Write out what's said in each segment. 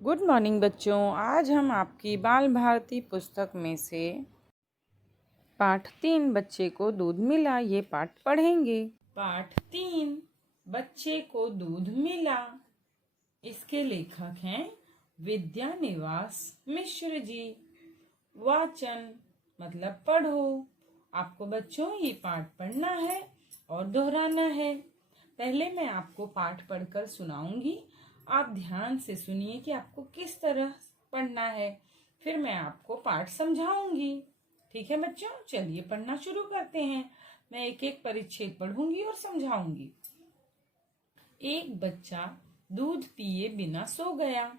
Good morning बच्चों। आज हम आपकी बाल भारती पुस्तक में से पाठ 3 बच्चे को दूध मिला ये पाठ पढ़ेंगे। पाठ 3 बच्चे को दूध मिला। इसके लेखक हैं विद्यानिवास मिश्र जी। वाचन मतलब पढ़ो। आपको बच्चों ये पाठ पढ़ना है और दोहराना है। पहले मैं आपको पाठ पढ़कर सुनाऊंगी, आप ध्यान से सुनिए कि आपको किस तरह पढ़ना है। फिर मैं आपको पाठ समझाऊंगी। ठीक है बच्चों, चलिए पढ़ना शुरू करते हैं। मैं एक एक परिच्छेद पढ़ूंगी और समझाऊंगी। एक बच्चा दूध पिए बिना सो गया।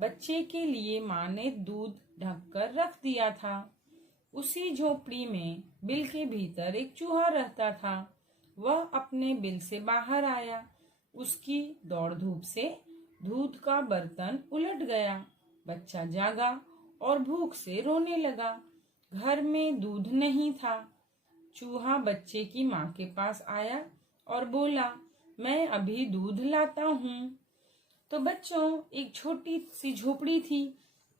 बच्चे के लिए माँ ने दूध ढककर रख दिया था। उसी झोपड़ी में बिल के भीतर एक चूहा रहता था। वह अपने बिल से बाहर आया। उसकी दौड़ धूप से दूध का बर्तन उलट गया। बच्चा जागा और भूख से रोने लगा। घर में दूध नहीं था। चूहा बच्चे की माँ के पास आया और बोला, मैं अभी दूध लाता हूँ। तो बच्चों, एक छोटी सी झोपड़ी थी।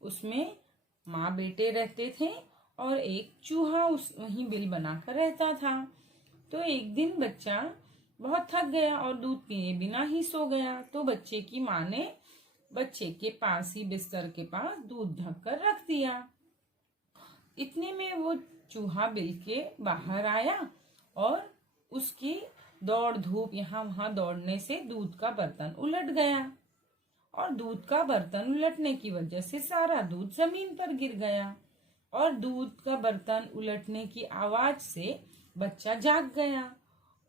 उसमें माँ बेटे रहते थे और एक चूहा उस वहीं बिल बनाकर रहता था। तो एक दिन बच्चा बहुत थक गया और दूध पिए बिना ही सो गया। तो बच्चे की माँ ने बच्चे के पास ही बिस्तर के पास दूध ढक कर रख दिया। इतने में वो चूहा बिल के बाहर आया और उसकी दौड़ धूप यहाँ वहां दौड़ने से दूध का बर्तन उलट गया और दूध का बर्तन उलटने की वजह से सारा दूध जमीन पर गिर गया और दूध का बर्तन उलटने की आवाज से बच्चा जाग गया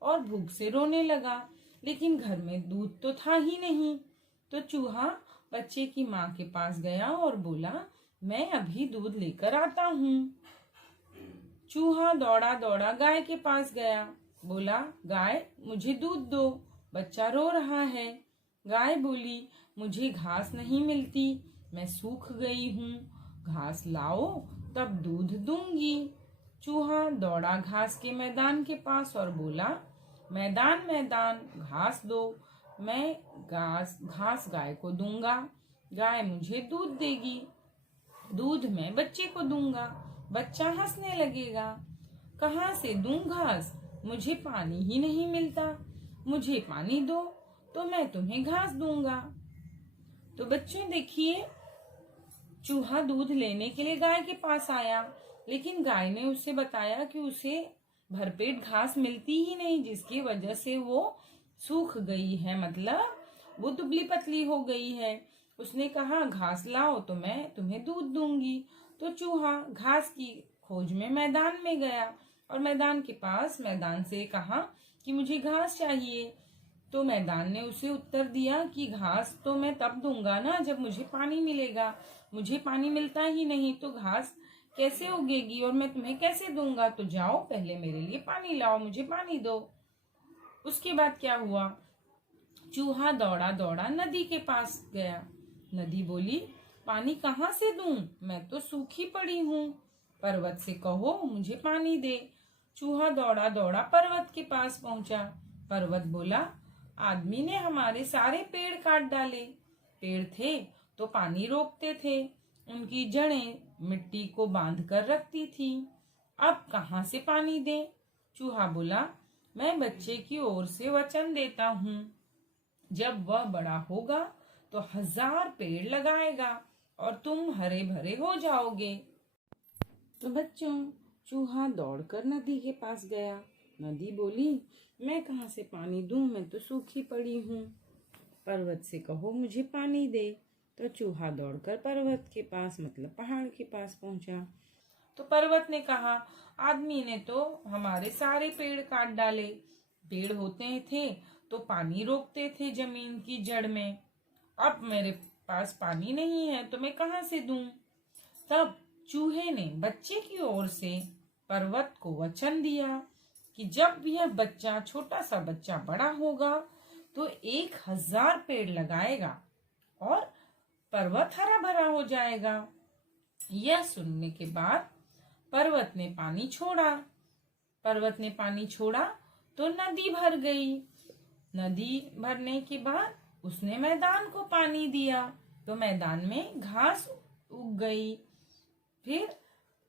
और भूख से रोने लगा। लेकिन घर में दूध तो था ही नहीं। तो चूहा बच्चे की माँ के पास गया और बोला, मैं अभी दूध लेकर आता हूँ। चूहा दौड़ा दौड़ा गाय के पास गया। बोला, गाय मुझे दूध दो, बच्चा रो रहा है। गाय बोली, मुझे घास नहीं मिलती, मैं सूख गई हूँ, घास लाओ तब दूध दूंगी। चूहा दौड़ा घास के मैदान के पास और बोला, मैदान मैदान घास दो, मैं घास गाय को दूंगा, गाय मुझे दूध देगी, दूध मैं बच्चे को दूंगा, बच्चा हंसने लगेगा। कहाँ से दूं घास, मुझे पानी ही नहीं मिलता, मुझे पानी दो तो मैं तुम्हें घास दूंगा। तो बच्चों देखिए, चूहा दूध लेने के लिए गाय के पास आया, लेकिन गाय ने उसे बताया कि उसे भरपेट घास मिलती ही नहीं, जिसकी वजह से वो सूख गई है, मतलब वो दुबली पतली हो गई है। उसने कहा, घास लाओ तो मैं तुम्हें दूध दूंगी। तो चूहा घास की खोज में मैदान में गया और मैदान से कहा कि मुझे घास चाहिए। तो मैदान ने उसे उत्तर दिया कि घास तो मैं तब दूंगा ना जब मुझे पानी मिलेगा, मुझे पानी मिलता ही नहीं तो घास कैसे उगेगी और मैं तुम्हें कैसे दूंगा। तो जाओ पहले मेरे लिए पानी लाओ, मुझे पानी दो। उसके बाद क्या हुआ, चूहा दौड़ा दौड़ा नदी के पास गया। नदी बोली, पानी कहाँ से दूं, मैं तो सूखी पड़ी हूँ, पर्वत से कहो मुझे पानी दे। चूहा दौड़ा दौड़ा पर्वत के पास पहुंचा। पर्वत बोला, आदमी ने हमारे सारे पेड़ काट डाले, पेड़ थे तो पानी रोकते थे, उनकी जड़ें मिट्टी को बांध कर रखती थी, अब कहाँ से पानी दे। चूहा बोला, मैं बच्चे की ओर से वचन देता हूँ, जब वह बड़ा होगा तो 1000 पेड़ लगाएगा और तुम हरे भरे हो जाओगे। तो बच्चों, चूहा दौड़कर नदी के पास गया। नदी बोली, मैं कहाँ से पानी दूं, मैं तो सूखी पड़ी हूँ, पर्वत से कहो मुझे पानी दे। तो चूहा दौड़कर पर्वत के पास मतलब पहाड़ के पास पहुंचा। तो पर्वत ने कहा, आदमी ने तो हमारे सारे पेड़ काट डाले, पेड़ होते थे तो पानी रोकते थे जमीन की जड़ में, अब मेरे पास पानी नहीं है तो मैं कहाँ से दूं। तब चूहे ने बच्चे की ओर से पर्वत को वचन दिया कि जब यह बच्चा छोटा सा बच्चा बड़ा होगा तो 1000 पेड़ लगाएगा और पर्वत हरा भरा हो जाएगा। यह सुनने के बाद पर्वत ने पानी छोड़ा तो नदी भर गई। नदी भरने के बाद उसने मैदान को पानी दिया। तो मैदान में घास उग गई। फिर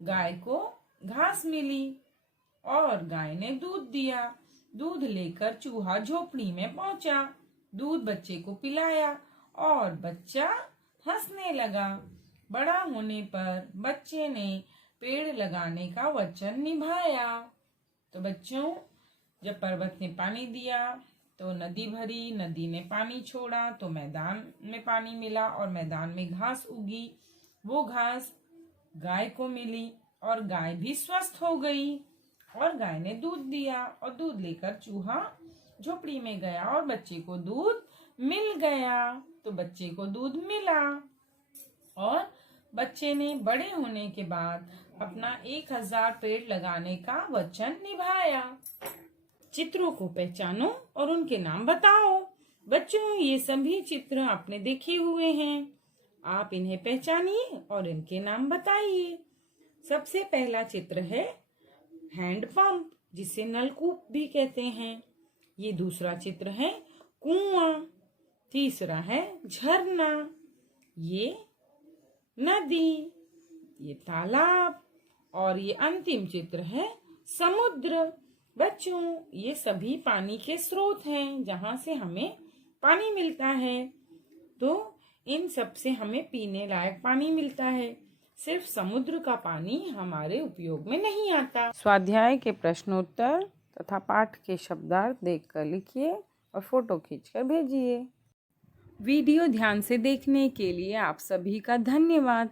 गाय को घास मिली और गाय ने दूध दिया। दूध लेकर चूहा झोपड़ी में पहुंचा। दूध बच्चे को पिलाया और बच्चा हंसने लगा। बड़ा होने पर बच्चे ने पेड़ लगाने का वचन निभाया। तो बच्चों, जब पर्वत ने पानी दिया तो नदी भरी, नदी ने पानी छोड़ा तो मैदान में पानी मिला और मैदान में घास उगी। वो घास गाय को मिली और गाय भी स्वस्थ हो गई और गाय ने दूध दिया और दूध लेकर चूहा झोपड़ी में गया और बच्चे को दूध मिल गया। तो बच्चे को दूध मिला और बच्चे ने बड़े होने के बाद अपना 1000 पेड़ लगाने का वचन निभाया। चित्रों को पहचानो और उनके नाम बताओ। बच्चों, ये सभी चित्र आपने देखे हुए हैं। आप इन्हें पहचानिए और इनके नाम बताइए। सबसे पहला चित्र है हैंड पंप, जिसे नलकूप भी कहते हैं। ये दूसरा चित्र है कुआं। तीसरा है झरना, ये नदी, ये तालाब और ये अंतिम चित्र है समुद्र। बच्चों, ये सभी पानी के स्रोत हैं जहाँ से हमें पानी मिलता है। तो इन सब से हमें पीने लायक पानी मिलता है। सिर्फ समुद्र का पानी हमारे उपयोग में नहीं आता। स्वाध्याय के प्रश्नोत्तर तथा पाठ के शब्दार्थ देखकर लिखिए और फोटो खींचकर भेजिए। वीडियो ध्यान से देखने के लिए आप सभी का धन्यवाद।